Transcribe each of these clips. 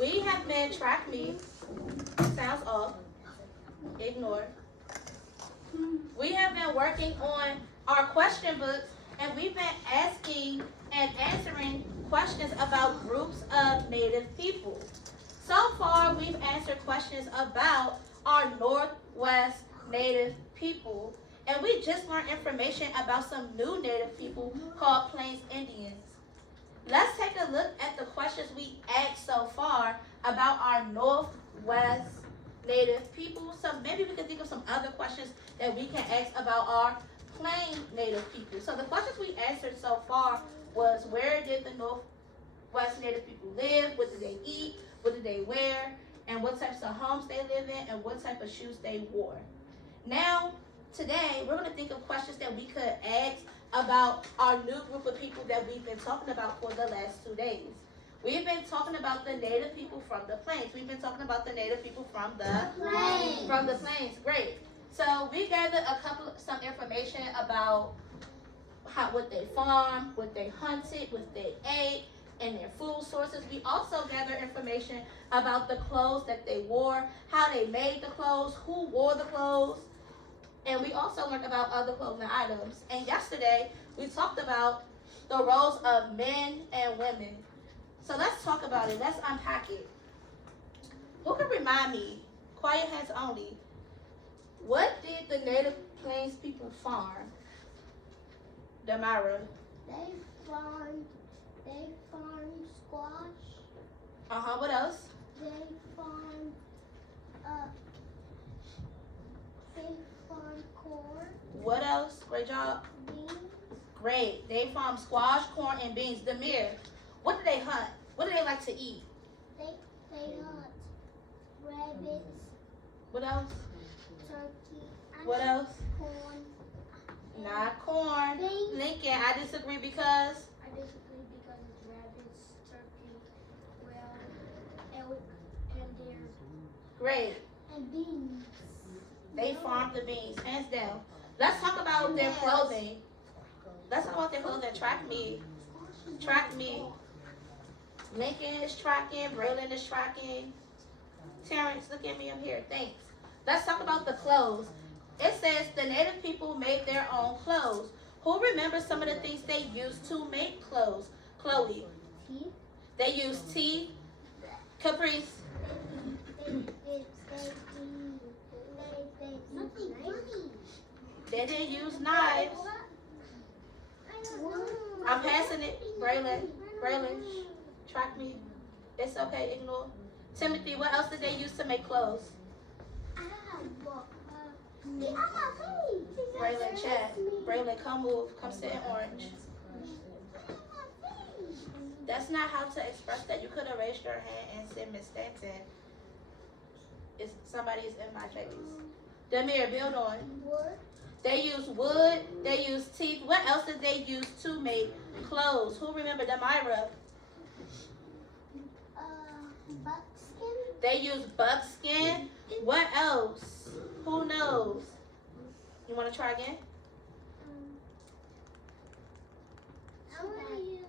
We have been track me. Sounds off. Ignore. We have been working on our question books, and we've been asking and answering questions about groups of Native people. So far, we've answered questions about our Northwest Native people, and we just learned information about some new Native people called Plains Indians. Let's take a look at the questions we asked so far about our Northwest Native people. So maybe we can think of some other questions that we can ask about our Plain Native people. So the questions we answered so far was, where did the Northwest Native people live? What did they eat? What did they wear? And what types of homes they live in? And what type of shoes they wore? Now, today, we're going to think of questions that we could ask about our new group of people that we've been talking about for the last 2 days. We've been talking about the Native people from the plains. We've been talking about the Native people from the plains. Great. So we gathered some information about what they farmed, what they hunted, what they ate, and their food sources. We also gathered information about the clothes that they wore, how they made the clothes, who wore the clothes, and we also learned about other clothing items. And yesterday, we talked about the roles of men and women. So let's talk about it. Let's unpack it. Who can remind me, quiet hands only, what did the Native Plains people farm? Damara. They farmed squash. What else? They farmed corn. What else? Great job. Beans. Great. They farmed squash, corn, and beans. Damir, what do they hunt? What do they like to eat? They hunt rabbits. What else? Turkey. What else? Corn. Not corn. Beans. Lincoln, I disagree because? I disagree because it's rabbits, turkey, elk, and deer. Great. And beans. They farmed the beans, hands down. Let's talk about their clothing. Let's talk about their clothing. Track me. Track me. Lincoln is tracking. Braylon is tracking. Terrence, look at me. I'm here. Thanks. Let's talk about the clothes. It says the Native people made their own clothes. Who remembers some of the things they used to make clothes? Chloe. Teeth. They used teeth. Caprice. They didn't use knives. I'm passing it. Braylon, track me. It's okay, ignore. Timothy, what else did they use to make clothes? Braylon, chat. Braylon, come move. Come sit in orange. That's not how to express that. You could have raised your hand and said, Miss Stanton, somebody is in my face. Damir, build on. Wood. They use wood. They use teeth. What else did they use to make clothes? Who remember Damira? Buckskin. They use buckskin. What else? Who knows? You want to try again? I want to do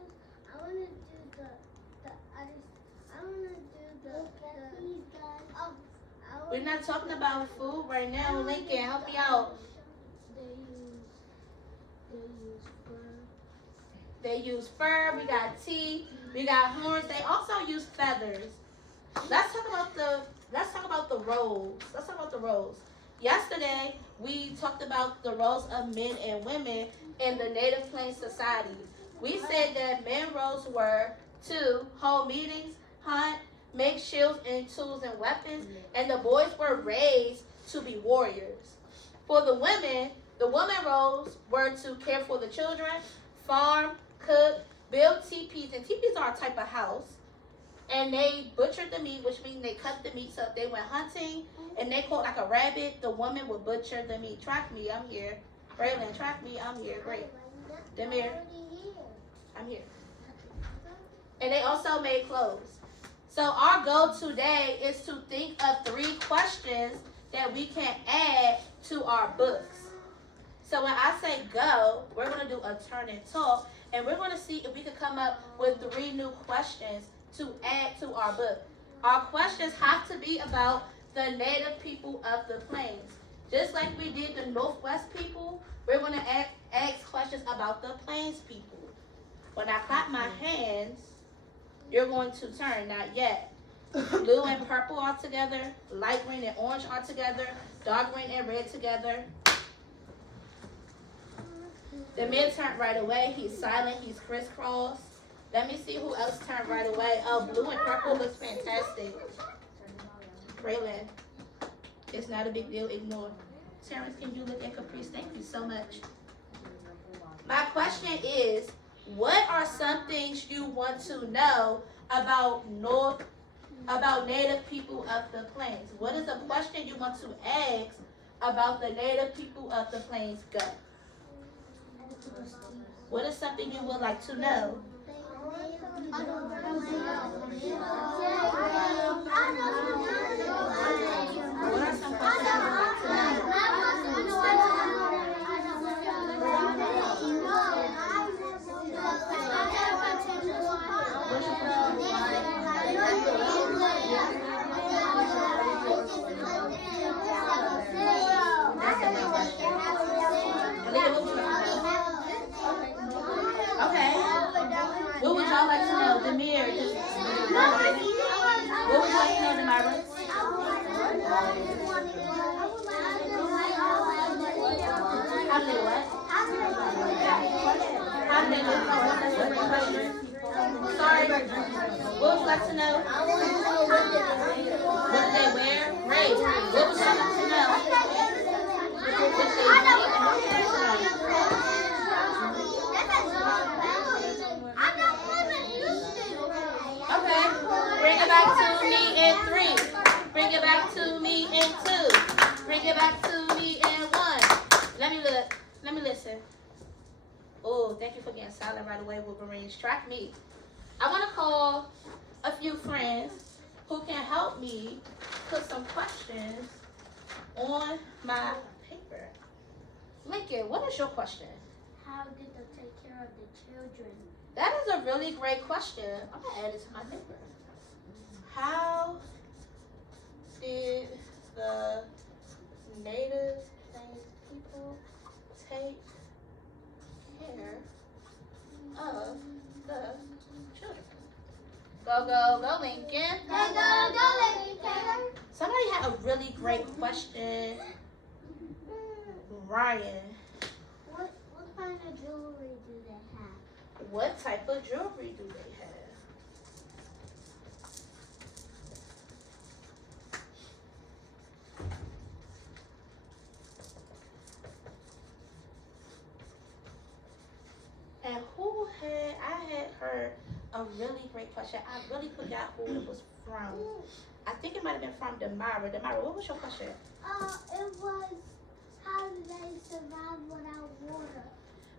We're not talking about food right now. Lincoln, help me out. They use fur. We got teeth. We got horns. They also use feathers. Let's talk about the roles. Let's talk about the roles. Yesterday, we talked about the roles of men and women in the Native Plains society. We said that men roles were to hold meetings, hunt, make shields and tools and weapons, and the boys were raised to be warriors. For the women roles were to care for the children, farm, cook, build teepees, and teepees are a type of house. And they butchered the meat, which means they cut the meat. So if they went hunting and they caught like a rabbit, the woman would butcher the meat. Track me, I'm here. Braylon, track me, I'm here. Great. Demir, I'm here. And they also made clothes. So our goal today is to think of 3 questions that we can add to our books. So when I say go, we're going to do a turn and talk, and we're going to see if we can come up with 3 new questions to add to our book. Our questions have to be about the native people of the plains. Just like we did the Northwest people, we're going to ask questions about the plains people. When I clap my hands, you're going to turn, not yet. Blue and purple are together, light green and orange are together, dark green and red together. The man turned right away. He's silent. He's crisscross. Let me see who else turned right away. Oh, blue and purple looks fantastic. Braylon, it's not a big deal. Ignore. Terrence, can you look at Caprice? Thank you so much. My question is, what are some things you want to know about native people of the plains? What is a question you want to ask about the native people of the plains? Go. What is something you would like to know? What are some questions you would like to Okay. What would y'all like to know? Demir. What would you like to know, Demira? How did they what? How did they look? Sorry. What would you like to know? What did they wear? Great. What would you like to know? What did they eat and what did they say? Okay, bring it back to me in 3. Bring it back to me in 2. Bring it back to me in 1. Let me look. Let me listen. Oh, thank you for getting silent right away, Wolverines. Track me. I want to call a few friends who can help me put some questions on my paper. Lincoln, what is your question? How did they take care of the children? That is a really great question. I'm going to add it to my paper. How did the native plains people take care of the children? Go, go, go, Lincoln. Go, Lincoln. Somebody had a really great question. Ryan. What kind of jewelry do they have? What type of jewelry do they have? And I had heard a really great question. I really forgot who it was from. I think it might have been from Demira. Demira, what was your question? It was, how do they survive without water?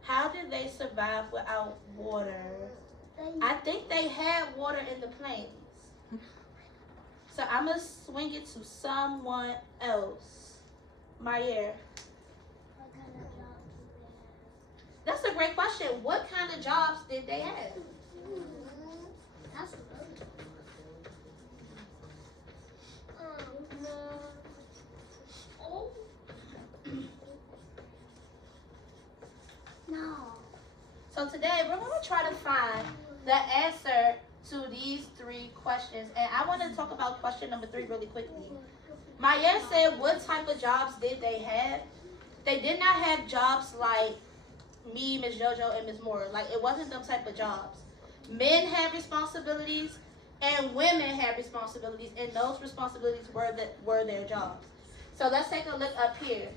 How did they survive without water? I think they had water in the plains. So I'm going to swing it to someone else. Mayer. What kind of jobs do they have? That's a great question. What kind of jobs did they have? That's good. No. So today we're going to try to find the answer to these 3 questions. And I want to talk about question number 3 really quickly. Maya said, what type of jobs did they have? They did not have jobs like me, Ms. JoJo, and Ms. Moore. Like, it wasn't them type of jobs. Men had responsibilities and women had responsibilities, and those responsibilities were their jobs. So let's take a look up here.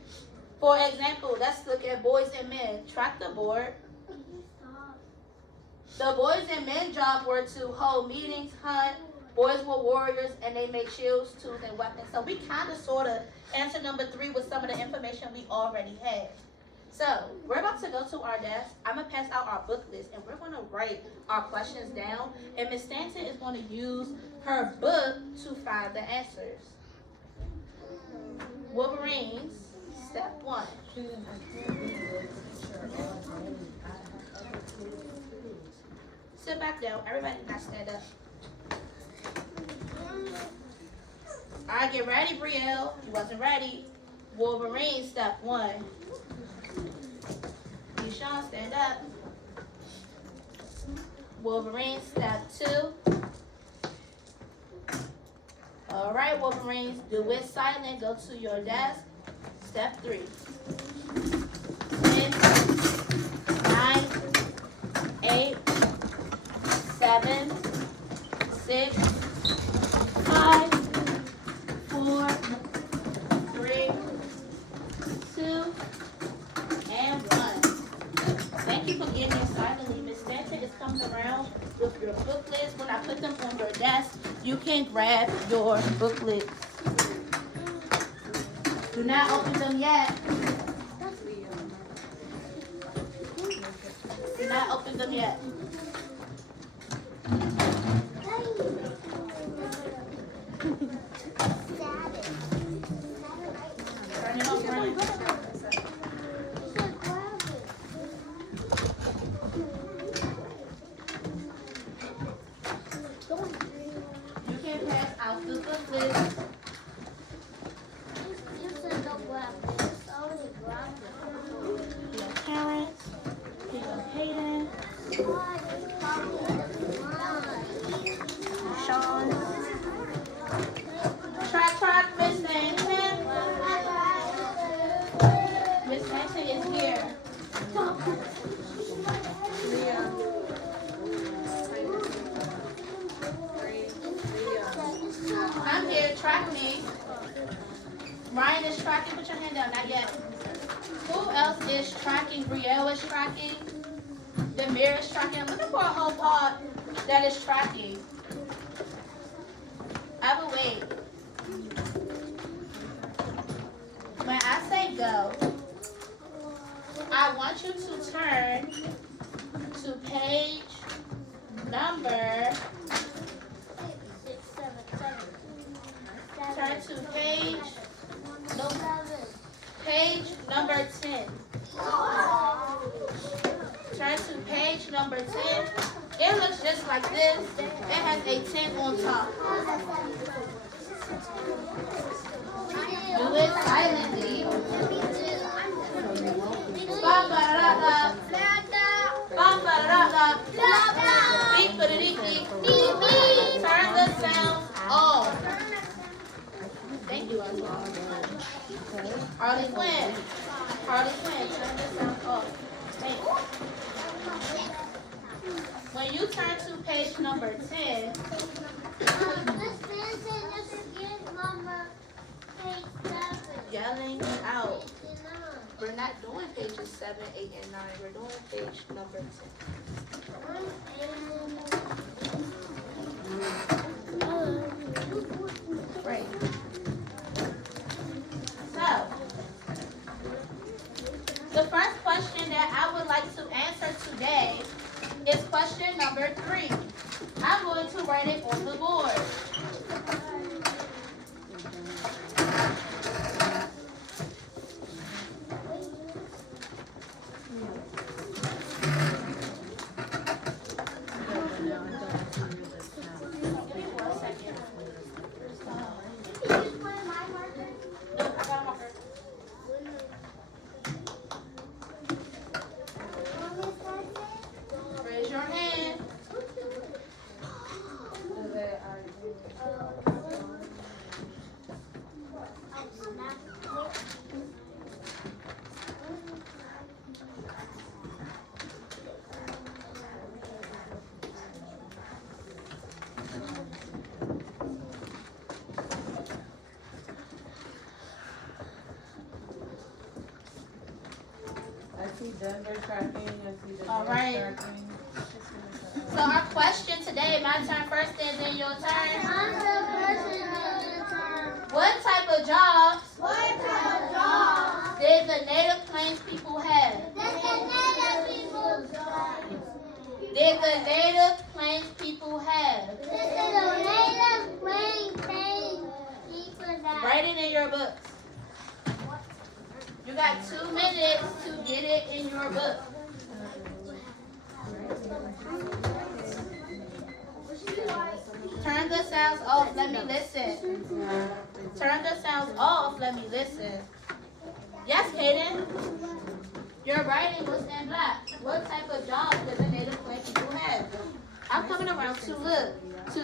For example, let's look at boys and men. Track the board. The boys and men job were to hold meetings, hunt. Boys were warriors, and they made shields, tools, and weapons. So we kind of sort of answered number 3 with some of the information we already had. So we're about to go to our desk. I'm going to pass out our book list, and we're going to write our questions down. And Ms. Stanton is going to use her book to find the answers. Wolverines, step 1. Sit back down. Everybody not stand up. right, get ready, Brielle. You wasn't ready. Wolverine, step 1. Keyshawn, stand up. Wolverine, step 2. All right, Wolverines, do it silent. Go to your desk. Step 3. 10, 9, 8, 7, 6, 5, 4, 3, 2, and 1. Thank you for getting here silently. Miss Stanton is coming around with your booklets. When I put them on your desk, you can grab your booklets. Do not open them yet. Do not open them yet. Turn it off, Brian. You can pass out the booklets. Your parents, your Hayden, Sean. Track, Miss Stanton. Miss Stanton is here. I'm here, track me. Ryan is tracking, put your hand down, not yet. Who else is tracking? Brielle is tracking. Demir is tracking. I'm looking for a whole pod that is tracking. I will wait. When I say go, I want you to turn to page number. Turn to page. Nope. Page number 10. Turn to page number 10. It looks just like this. It has a 10 on top. Do it silently. Ba-ba-da-da. Ba-ba-da-da. Beep-ba-da-dee-dee. Turn the sound off. Thank you, Harley Quinn. Harley Quinn, turn the sound off. Thank you. When you turn to page number 10, yelling out. We're not doing pages 7, 8, and 9. We're doing page number 10. Right. So, the first question that I would like to answer today is question number 3. I'm going to write it on the board. Raise your hand. I see Denver tracking, I see the All right. tracking. So our question today, my turn first and then your turn. What type of jobs did the Native Plains people have? Did the Native Plains people have? Write it in your books. You got 2 minutes to get it in your book. Turn the sounds off. Let me listen. Turn the sounds off. Let me listen. Yes, Kaden. Your writing was in black. What type of job did the native plant people have? I'm coming around to look to